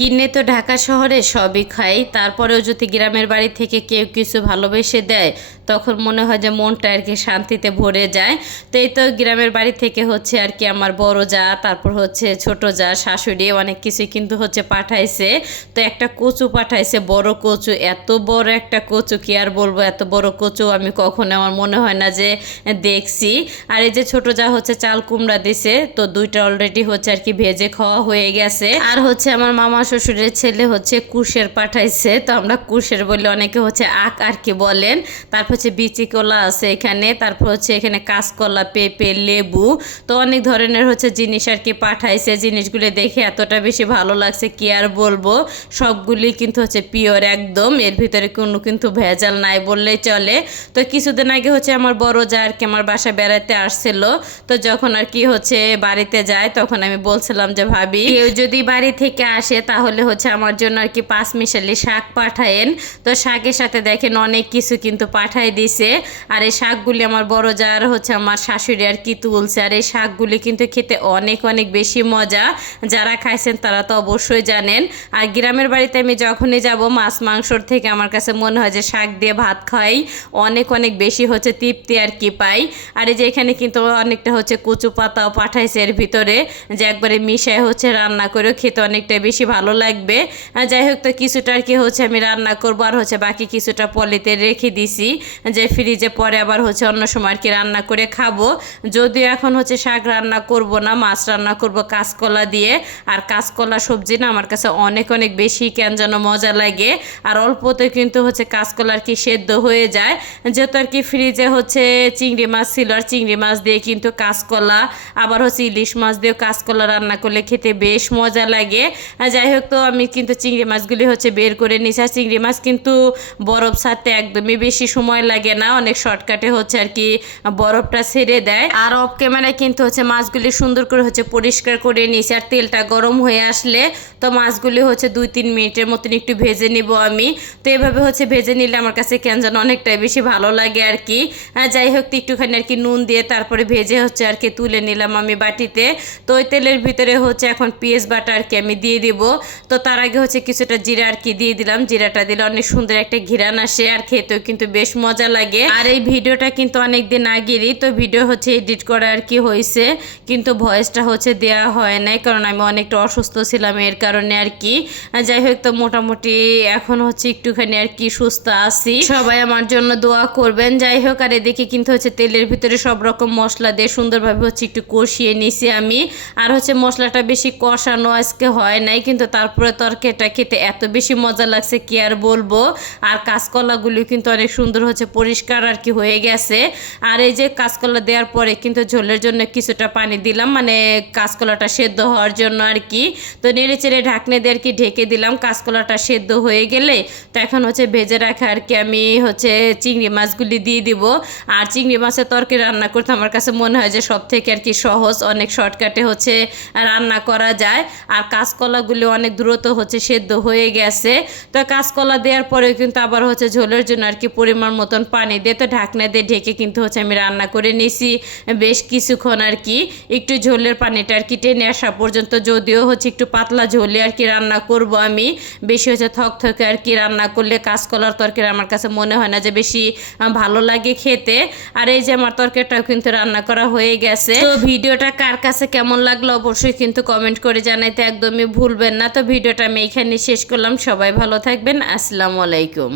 কিনে তো ঢাকা শহরে সবই খাই, তারপরেও যদি গ্রামের বাড়ি থেকে কেউ কিছু ভালোবেসে দেয় তখন মনে হয় যে মনটা আর কি শান্তিতে ভরে যায়। তো এই তো গ্রামের বাড়ি থেকে হচ্ছে আর কি আমার বড় যা, তারপর হচ্ছে ছোট যা, শাশুড়ি অনেক কিছুই কিন্তু হচ্ছে পাঠাইছে। তো একটা কচু পাঠাইছে, বড় কচু, এত বড় একটা কচু কি আর বলবো, এত বড় কচু আমি কখনো আমার মনে হয় না যে দেখছি। আর এই যে ছোট যা হচ্ছে চাল কুমড়া দিছে, তো দুইটা অলরেডি হচ্ছে আর কি ভেজে খাওয়া হয়ে গেছে। আর হচ্ছে আমার মামা শ্বশুরের ছেলে হচ্ছে কুশের পাঠাইছে, তো আমরা কুশের বলে অনেকে হচ্ছে আক আর কি বলেন। তারপর হচ্ছে বিচি কলা আছে এখানে, তারপর হচ্ছে এখানে কাঁচকলা, পেঁপে, লেবু, তো অনেক ধরনের হচ্ছে জিনিস আর কি পাঠাইছে। জিনিসগুলো দেখে এতটা বেশি ভালো লাগছে কি আর বলবো। সবগুলি কিন্তু হচ্ছে পিওর একদম, এর ভিতরে কোনো কিন্তু ভেজাল নাই বললেই চলে। তো কিছুদিন আগে হচ্ছে আমার বড় যা আর কি আমার বাসায় বেড়াতে আসছিল, তো যখন আর কি হচ্ছে বাড়িতে যায় তখন আমি বলছিলাম যে ভাবি কেউ যদি বাড়ি থেকে আসে তাহলে হচ্ছে আমার জন্য আর কি 5 মিশালি শাক পাঠায়েন। তো শাকের সাথে দেখেন অনেক কিছু কিন্তু পাঠাই দিছে। আর এই শাকগুলি আমার বড় যার হচ্ছে আমার শাশুড়ি আর কি তুলছে। আর এই শাকগুলি কিন্তু খেতে অনেক অনেক বেশি মজা, যারা খাইছেন তারা তো অবশ্যই জানেন। আর গ্রামের বাড়িতে আমি যখনই যাব মাছ মাংসর থেকে আমার কাছে মনে হয় যে শাক দিয়ে ভাত খাই অনেক অনেক বেশি হচ্ছে তৃপ্তি আর কি পাই। আর এই যে এখানে কিন্তু অনেকটা হচ্ছে কচু পাতাও পাঠাইছে এর ভিতরে, যে একবারে মিশায় হচ্ছে রান্না করেও খেতে অনেকটা বেশি ভালো লাগবে। যাই হোক, তো কিছুটা আর কি হচ্ছে আমি রান্না করবো, আর হচ্ছে বাকি কিছুটা পলিতে রেখে দিছি যে ফ্রিজে পরে আবার হচ্ছে অন্য সময় আর কি রান্না করে খাবো। যদিও এখন হচ্ছে শাক রান্না করব না, মাছ রান্না করব কাঁচকলা দিয়ে। আর কাঁচকলা সবজি না আমার কাছে অনেক অনেক বেশি কেন যেন মজা লাগে। আর অল্পতে কিন্তু হচ্ছে কাঁচকলা আর কি সেদ্ধ হয়ে যায়, যেহেতু আর কি ফ্রিজে হচ্ছে চিংড়ি মাছ ছিল, আর চিংড়ি মাছ দিয়ে কিন্তু কাঁচকলা, আবার হচ্ছে ইলিশ মাছ দিয়েও কাঁচকলা রান্না করলে খেতে বেশ মজা লাগে। যাই হোক, তো আমি কিন্তু চিংড়ি মাছগুলি হচ্ছে বের করে নিয়েছি। আর চিংড়ি মাছ কিন্তু বরফ ছাড়তে একদমই বেশি সময় লাগে না, অনেক শর্টকাটে হচ্ছে আর কি বরফটা ছেড়ে দেয়। আর অফ ক্যামেরায় কিন্তু হচ্ছে মাছগুলি সুন্দর করে হচ্ছে পরিষ্কার করে নিয়েছি। আর তেলটা গরম হয়ে আসলে তো মাছগুলি হচ্ছে 2-3 মিনিটের মতন একটু ভেজে নিব আমি। তো এভাবে হচ্ছে ভেজে নিলে আমার কাছে কেন যেন অনেকটাই বেশি ভালো লাগে আর কি। যাই হোক, তো একটুখানি আর কি নুন দিয়ে তারপরে ভেজে হচ্ছে আর কি তুলে নিলাম আমি বাটিতে। তো ওই তেলের ভিতরে হচ্ছে এখন পেঁয়াজ বাটা আর কি আমি দিয়ে দিব। তো তার আগে হচ্ছে কিছুটা জিরা আর কি দিয়ে দিলাম, জিরাটা দিলে অনেক সুন্দর একটা ঘিরান আসে, আর খেতেও কিন্তু বেশ মজা লাগে। আর এই ভিডিওটা কিন্তু অনেকদিন আগেরই, তো ভিডিও হচ্ছে এডিট করা আর কি হয়েছে, কিন্তু ভয়েসটা হচ্ছে দেওয়া হয় নাই, কারণ আমি অনেকটা অসুস্থ ছিলাম এর কারণে আর কি। যাই হোক, তো মোটামুটি এখন হচ্ছে একটুখানি আর কি সুস্থ আছি, সবাই আমার জন্য দোয়া করবেন। যাই হোক, আর এদিকে কিন্তু হচ্ছে তেলের ভিতরে সব রকম মশলা দিয়ে সুন্দরভাবে হচ্ছে একটু কষিয়ে নিছি আমি। আর হচ্ছে মশলাটা বেশি কষানো আজকে হয় নাই, কিন্তু তারপরে তরকারিটা খেতে এত বেশি মজা লাগছে কি আর বলবো। আর কাঁচকলাগুলি কিন্তু অনেক সুন্দর হচ্ছে পরিষ্কার আর কি হয়ে গেছে। আর এই যে কাঁচকলা দেওয়ার পরে কিন্তু ঝোলের জন্য কিছুটা পানি দিলাম, মানে কাঁচকলাটা সেদ্ধ হওয়ার জন্য আর কি। তো নেড়ে চেড়ে ঢাকনে দিয়ে আর কি ঢেকে দিলাম। কাঁচকলাটা সেদ্ধ হয়ে গেলে তো এখন হচ্ছে ভেজে রাখা আর কি আমি হচ্ছে চিংড়ি মাছগুলি দিয়ে দিব। আর চিংড়ি মাছের তরকারি রান্না করতে আমার কাছে মনে হয় যে সব থেকে আর কি সহজ, অনেক শর্টকাটে হচ্ছে রান্না করা যায়। আর কাঁচকলাগুলি অনেক দ্রুত হচ্ছে সেদ্ধ হয়ে গেছে। তো কাঁচকলা দেওয়ার পরে কিন্তু আবার হচ্ছে ঝোলের জন্য আর কি পরিমাণ মতন পানি দিয়ে তো ঢাকনা দিয়ে ঢেকে কিন্তু হচ্ছে আমি রান্না করে নিয়েছি বেশ কিছুক্ষণ আর কি, একটু ঝোলের পানিটা আর কি টেনে আসা পর্যন্ত। যদিও হচ্ছে একটু পাতলা ঝোলে আর কি রান্না করব আমি, বেশি হচ্ছে থকথকে আর কি রান্না করলে কাঁচকলার তরকারি আমার কাছে মনে হয় না যে বেশি ভালো লাগে খেতে। আর এই যে আমার তরকারিটাও কিন্তু রান্না করা হয়ে গেছে। তো ভিডিওটা কার কাছে কেমন লাগলো অবশ্যই কিন্তু কমেন্ট করে জানাইতে একদমই ভুলবেন না। তো ভিডিওটা আমি এখানে শেষ করলাম, সবাই ভালো থাকবেন, আসসালামু আলাইকুম।